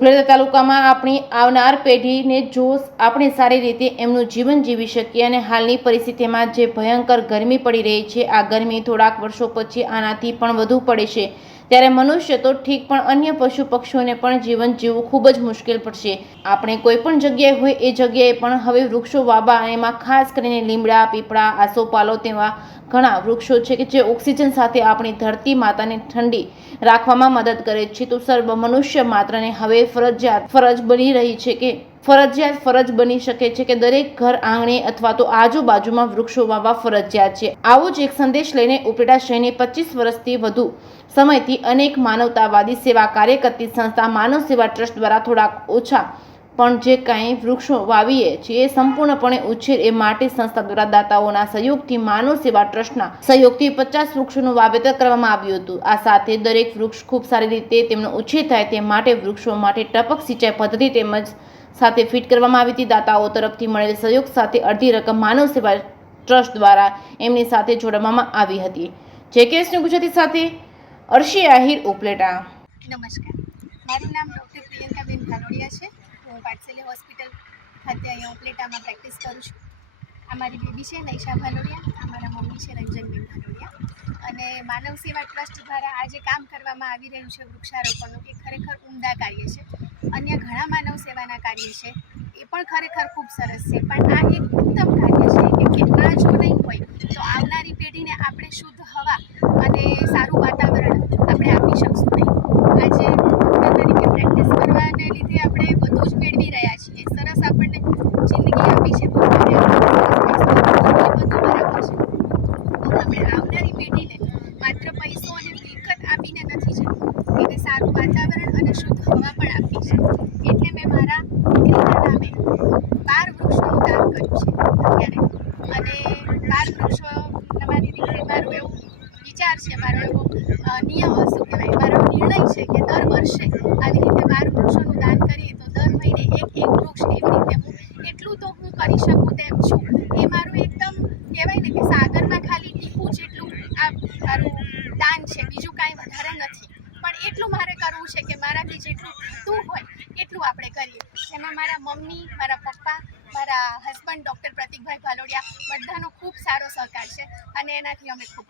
ઉપલેટા તાલુકામાં આપણી આવનાર પેઢીને જો આપણે સારી રીતે એમનું જીવન જીવી શકીએ અને હાલની પરિસ્થિતિમાં જે ભયંકર ગરમી પડી રહી છે, આ ગરમી થોડાક વર્ષો પછી આનાથી પણ વધુ પડે છે, ત્યારે મનુષ્ય તો ઠીક પણ અન્ય પશુ પક્ષીઓને પણ જીવન જીવવું ખૂબ જ મુશ્કેલ પડશે। આપણે કોઈ પણ જગ્યાએ હોય એ જગ્યાએ પણ હવે વૃક્ષો વાવવા અને એમાં ખાસ કરીને લીમડા, પીપળા, આસોપાલો તેવા ઘણા વૃક્ષો છે કે જે ઓક્સિજન સાથે આપણી ધરતી માતાને ઠંડી રાખવામાં મદદ કરે છે। તો સર્વ મનુષ્ય માત્રને હવે ફરજ બની રહી છે કે ફરજ બની શકે છે કે દરેક ઘર આંગણે અથવા તો આજુબાજુમાં વૃક્ષો વાવવા ફરજિયાત છે। આવો જ એક સંદેશ લઈને ઉપલેટા શહેરની 25 વર્ષથી વધુ સમયથી અનેક માનવતાવાદી સેવા કાર્ય કરતી સંસ્થા માનવ સેવા ટ્રસ્ટ દ્વારા થોડાક ઓછા પણ જે કાંઈ વૃક્ષો વાવીએ છીએ સંપૂર્ણપણે ઉછેર એ માટે સંસ્થા દ્વારા દાતાઓના સહયોગથી માનવ સેવા ટ્રસ્ટના સહયોગથી 50 વૃક્ષોનું વાવેતર કરવામાં આવ્યું હતું। આ સાથે દરેક વૃક્ષ ખૂબ સારી રીતે તેમનો ઉછેર થાય તે માટે વૃક્ષો માટે ટપક સિંચાઈ પદ્ધતિ તેમજ સાથે ફિટ કરવામાં આવી હતી। દાતાઓ તરફથી મળેલ સહયોગ સાથે અડધી રકમ માનવ સેવા ટ્રસ્ટ દ્વારા એમની સાથે જોડવામાં આવી હતી। જેકેએસની ગુજરાતી સાથે अर्शी आहिर उपलेटा। नमस्कार, मारू नाम डॉक्टर प्रियंकाबेन भालोड़िया है। हूँ पाटसेली हॉस्पिटल खाते अँ उपलेटा में प्रेक्टिस करूँ छूँ। अमारी बेबी है नैशा भालोड़िया, अमारा मम्मी है रंजनबेन भालोड़िया अने मानव सेवा ट्रस्ट द्वारा आज काम करवामां आवी रह्युं छे वृक्षारोपणनुं के खरेखर उमदा कार्य है। अन्य घणा मानव सेवाना कार्य है ए पण खरेखर खूब सरस है, पण आ एक उत्तम कार्य है केम के आ जो नहीं होय तो आवनारी पेढ़ीने आपणे शुद्ध हवा अने सारूं वातावरण આપણે આપી શકશું નહીં। આજે તરીકે પ્રેક્ટિસ કરવાને લીધે આપણે બધું જ મેળવી રહ્યા છીએ। સરસ આપણને જિંદગી આપી છે ભગવાને, બધું બરાબર છે, પણ આપણે આવનારી પેઢીને માત્ર પૈસો અને મિલકત આપીને નથી જતી, એને સારું વાતાવરણ અને શુદ્ધ હવા પણ આપી છે। એટલે મેં મારા દીકરીના નામે 12 વૃક્ષોનું દાન કર્યું છે અત્યારે, અને 12 વૃક્ષો મારી દીકરી મારું એવું વિચાર છે, મારો એવો નિયમ શું કહેવાય, મારો નિર્ણય છે કે દર વર્ષે આવી રીતે 12 વૃક્ષોનું દાન કરીએ તો દર મહિને એક વૃક્ષ એવી રીતે હું એટલું તો હું કરી શકું તેમ છું। એ મારું એકદમ કહેવાય ને કે સાગરમાં ખાલી ટીપું જેટલું આ મારું દાન છે, બીજું કાંઈ વધારે નથી, પણ એટલું મારે કરવું છે કે મારાથી જેટલું થતું હોય એટલું આપણે કરીએ। એમાં મારા મમ્મી, મારા પપ્પા, મારા હસબન્ડ ડૉક્ટર પ્રતિકભાઈ ભાલોડિયા બધાનો ખૂબ સારો સહકાર છે અને એનાથી અમે ખૂબ